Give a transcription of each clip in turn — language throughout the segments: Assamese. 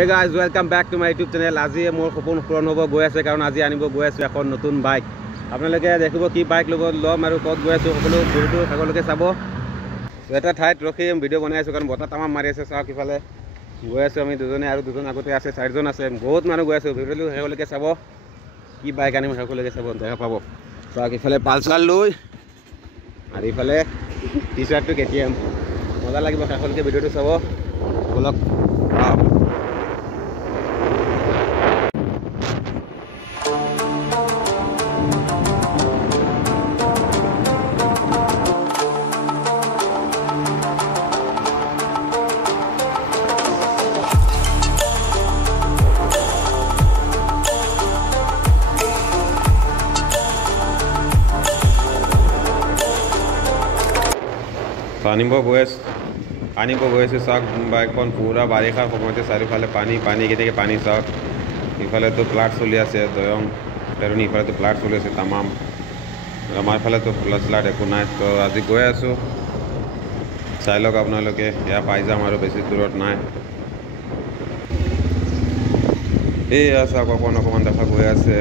Hey guys, welcome back to my YouTube channel. আজি মোৰ সপোন পূৰণ হ'ব গৈ আছে কাৰণ আজি আনিব গৈ আছো এখন নতুন বাইক। আপোনালোকে দেখিব কি বাইক ল'ম আৰু ক'ত গৈ আছো সকলো ভিডিওটো আগলৈকে চাব। এটা ঠাইত ৰখিম ভিডিও বনাই আছো কাৰণ বতাহ তামাম মাৰি আছে চাওক ইফালে গৈ আছো আমি দুজনে আৰু দুজন আগতে আছে চাৰিজন আছে বহুত মানুহ গৈ আছো ভিডিওটো আগলৈকে চাব কি বাইক আনিম আগলৈকে চাব দেখা পাব চাওক ইফালে পালচাৰ লৈ আৰু ইফালে টি-শাৰ্টটো KTM মজা লাগিব আগলৈকে ভিডিওটো চাব বলক আনিব গৈ আছোঁ চাওক বাইকখন পুৰা বাৰিষাৰ সময়তে চাৰিওফালে পানী কেনেকৈ পানী চাওক ইফালেতো প্লাট চলি আছে দয়ং তেৰণি ইফালেতো প্লাট চলি আছে তামাম আমাৰ ফালেতো প্লাট একো নাই তো আজি গৈ আছোঁ চাই লওক আপোনালোকে এয়া পাই যাম আৰু বেছি দূৰত নাই এয়া চাওক অকণমান দেখা গৈ আছে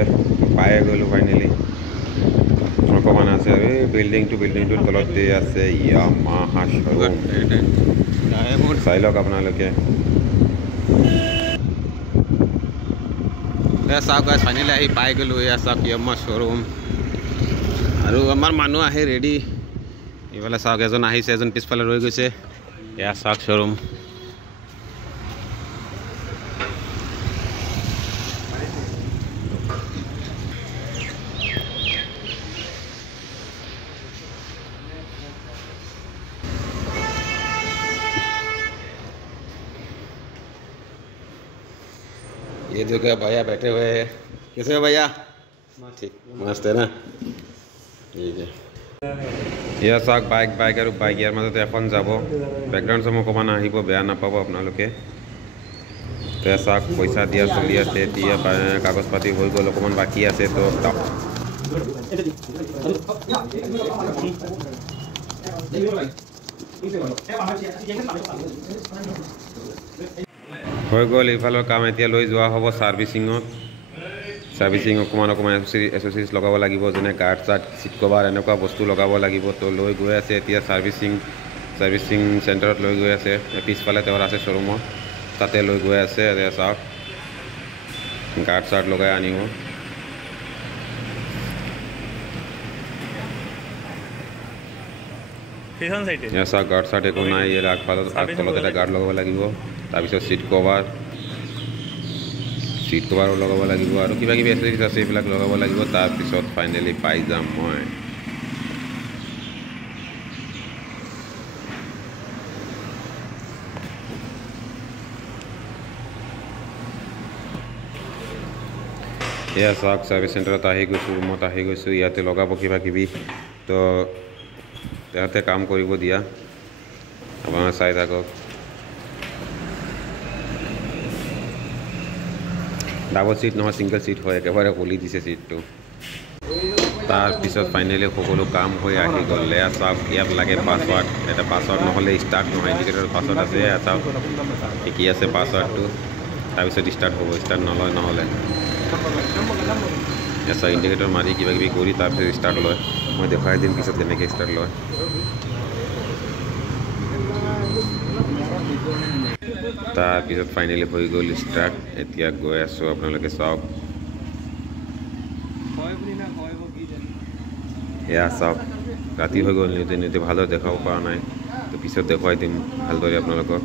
পায়ে গ'লোঁ ফাইনেলি অকণমান আছে এই বিল্ডিংটোৰ তলত দিয়ে আছে ইয়ামাহা শ্ব'ৰুম চাই লওক আপোনালোকে চাওক ফাইনেলি আহি পাই গ'লোঁ এয়া চাওক ইয়ামাহা শ্ব'ৰুম আৰু আমাৰ মানুহ আহে ৰেডি ইফালে চাওক এজন আহিছে এজন পিছফালে ৰৈ গৈছে এয়া চাওক শ্ব'ৰুম ये जो क्या भैया बैठे हुए हैं कैसे हो भैया ठीक मस्त है ना ठीक है यह चाक बाइक और बाइक यार मत एन जा बैकग्राउंड से अकमान बेया नापाब अपने तो चाक पैसा दिया चलि आसे कागज पाती हो गल अकमान बाकी आसे तो হৈ গ'ল ইফালৰ কাম এতিয়া লৈ যোৱা হ'ব চাৰ্ভিচিং অকণমান এচেচৰিজ লগাব লাগিব যেনে গাৰ্ড চাৰ্ট চিট কভাৰ এনেকুৱা বস্তু লগাব লাগিব তো লৈ গৈ আছে এতিয়া চাৰ্ভিচিং চেণ্টাৰত লৈ গৈ আছে পিছফালে তেওঁৰ আছে শ্ব'ৰুমত তাতে লৈ গৈ আছে এতিয়া চাওক গাৰ্ড চাৰ্ট লগাই আনিব চাওক গাৰ্ড চাৰ্ট একো নাই ইয়াৰ আগফালত এটা গাৰ্ড লগাব লাগিব তাৰপিছত চিট কভাৰো লগাব লাগিব আৰু কিবা কিবি এচেচৰিজ আছে এইবিলাক লগাব লাগিব তাৰপিছত ফাইনেলি পাই যাম মই এয়া চাওক চাৰ্ভিচ চেণ্টাৰত আহি গৈছোঁ ৰুমত আহি গৈছোঁ ইয়াতে লগাব কিবা কিবি তো তাতে কাম কৰিব দিয়া আপোনাৰ চাই থাকক ডাবল চিট নহয় সিংগল চিট হয় একেবাৰে খুলি দিছে চিটটো তাৰপিছত ফাইনেলি সকলো কাম হৈ আহি গ'ল এয়া চাওক ইয়াত লাগে পাছৱাৰ্ড এটা পাছৱাৰ্ড নহ'লে ষ্টাৰ্ট নহয় ইণ্ডিকেটৰ পাছৱাৰ্ড আছে এয়া চাওক শিকি আছে পাছৱাৰ্ডটো তাৰপিছত ষ্টাৰ্ট হ'ব ষ্টাৰ্ট নহ'লে এয়া চাওক ইণ্ডিকেটৰ মাৰি কিবা কিবি কৰি তাৰপিছত ষ্টাৰ্ট লয় মই দেখুৱাই দিম পিছত কেনেকৈ ষ্টাৰ্ট লয় তাৰপিছত ফাইনেলি হৈ গ'ল ষ্টাৰ্ট এতিয়া গৈ আছোঁ আপোনালোকে চাওক এয়া চাওক ৰাতি হৈ গ'ল নিউতে ভালদৰে দেখাব পৰা নাই তো পিছত দেখুৱাই দিম ভালদৰে আপোনালোকক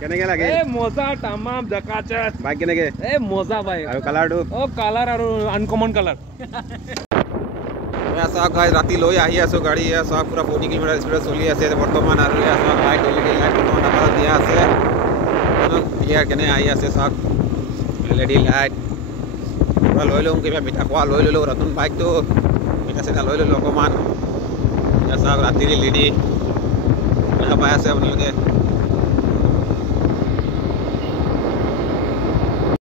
কেনেকৈ লাগে মজা তামাম জকাচত বাইক কেনেকৈ মজা বাইক আৰু কালাৰটো কালাৰ আৰু আনকমন কালাৰ চাওক ৰাতি লৈ আহি আছোঁ গাড়ী এয়া চাওক পুৰা 40 কিলোমিটাৰ স্পীডত চলি আছে বৰ্তমান আৰু এয়া চাওক লাইট বৰ্তমান আমাৰ দিয়া আছে ক্লিয়াৰ কেনে আহি আছে চাওক LED লাইট পুৰা লৈ লওঁ কিবা মিঠা খোৱা লৈ ল'লোঁ নতুন বাইকটো মিঠা চিঠা লৈ ল'লোঁ অকণমান এয়া চাওক ৰাতিৰ LED দেখা পাই আছে আপোনালোকে